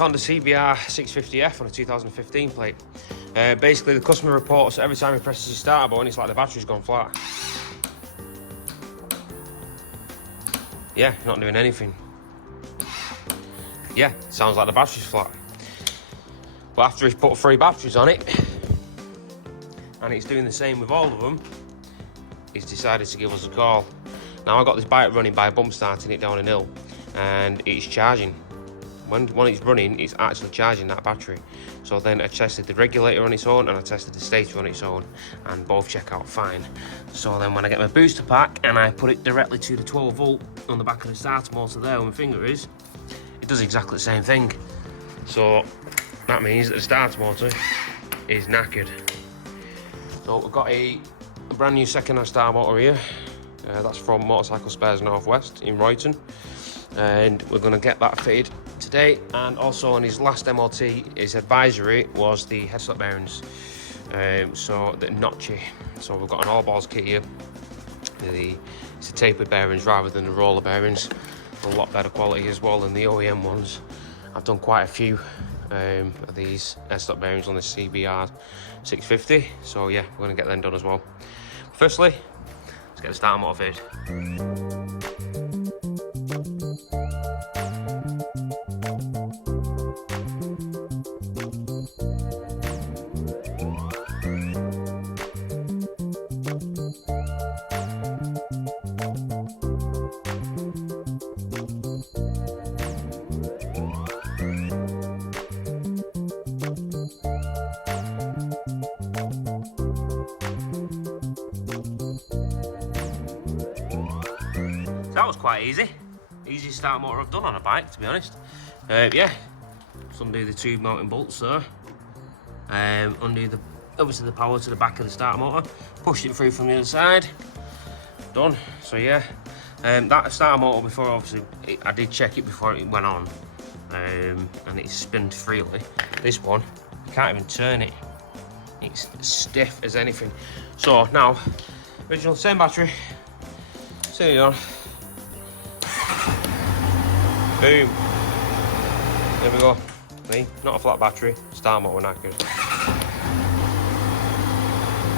Honda CBR650F on a 2015 plate. Basically, the customer reports every time he presses his starter button, it's like the battery's gone flat. Yeah, not doing anything. Yeah, sounds like the battery's flat. But after he's put 3 batteries on it, and it's doing the same with all of them, he's decided to give us a call. Now, I got this bike running by bump starting it down a hill, and it's charging. When it's running, it's actually charging that battery. So then I tested the regulator on its own and I tested the stator on its own, and both check out fine. So then when I get my booster pack and I put it directly to the 12 volt on the back of the starter motor there where my finger is, it does exactly the same thing. So that means that the starter motor is knackered. So we've got a brand new second-hand starter motor here. That's from Motorcycle Spares Northwest in Royton, and we're going to get that fitted today. And also on his last MOT, his advisory was the headstock bearings, so the notchy. So we've got an all balls kit here. It's the tapered bearings rather than the roller bearings. A lot better quality as well than the OEM ones. I've done quite a few of these headstock bearings on the CBR650, so yeah, we're going to get them done as well. Firstly, let's get the starter motor fitted. That was quite easy. Easiest starter motor I've done on a bike, to be honest. Yeah, just undo the 2 mounting bolts there. Undo obviously the power to the back of the starter motor. Pushed it through from the other side. Done. So yeah, that starter motor before, obviously, I did check it before it went on, and it spins freely. This one, you can't even turn it. It's stiff as anything. So now, original same battery. Turn it on. Boom. There we go. See? Not a flat battery. Starter motor knackered.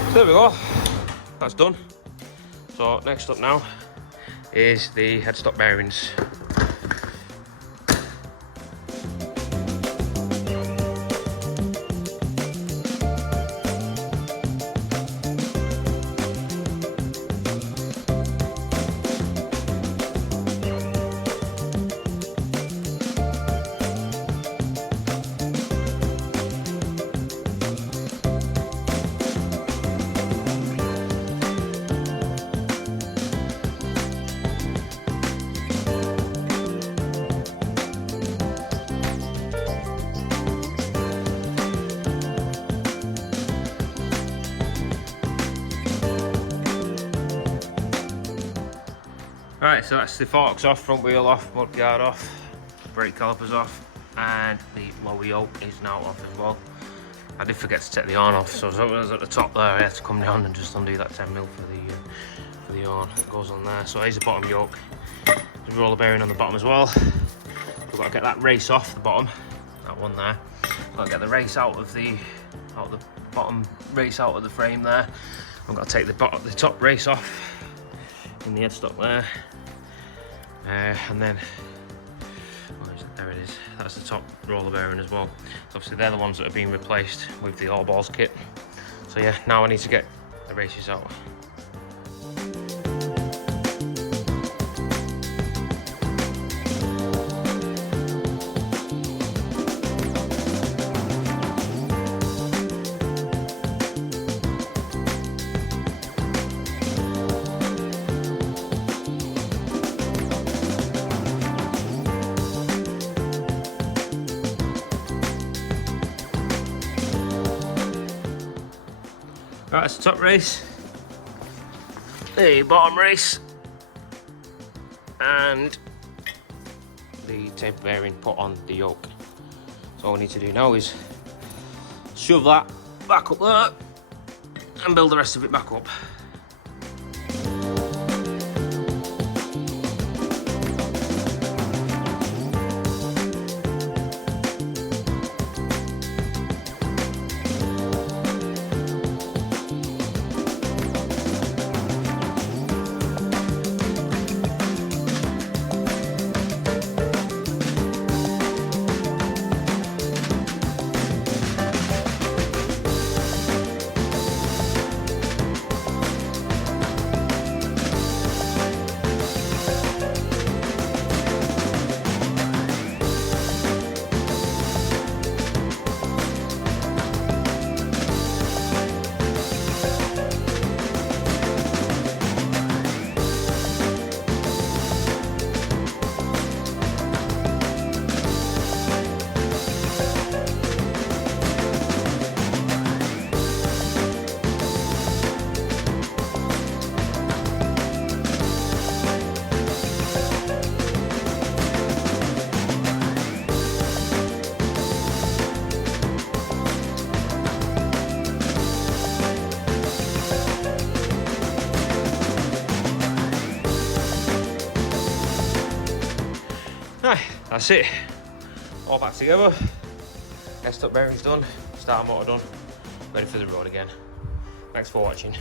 So there we go. That's done. So next up now is the headstock bearings. Right, so that's the forks off, front wheel off, mudguard off, brake calipers off, and the lower yoke is now off as well. I did forget to take the horn off, so as I was at the top there, I had to come down and just undo that 10mm for the horn that goes on there. So here's the bottom yoke. There's a roller bearing on the bottom as well. We've got to get that race off the bottom, that one there. Got to get the race out of the bottom race out of the frame there. I've got to take the top race off in the headstock there, and then there it is. That's the top roller bearing as well. So obviously they're the ones that are being replaced with the all balls kit. So yeah, now I need to get the races out. Right, that's the top race, the bottom race, and the taper bearing put on the yoke. So all we need to do now is shove that back up there and build the rest of it back up. Right, that's it. All back together. Head stop bearings done. Starter motor done. Ready for the road again. Thanks for watching.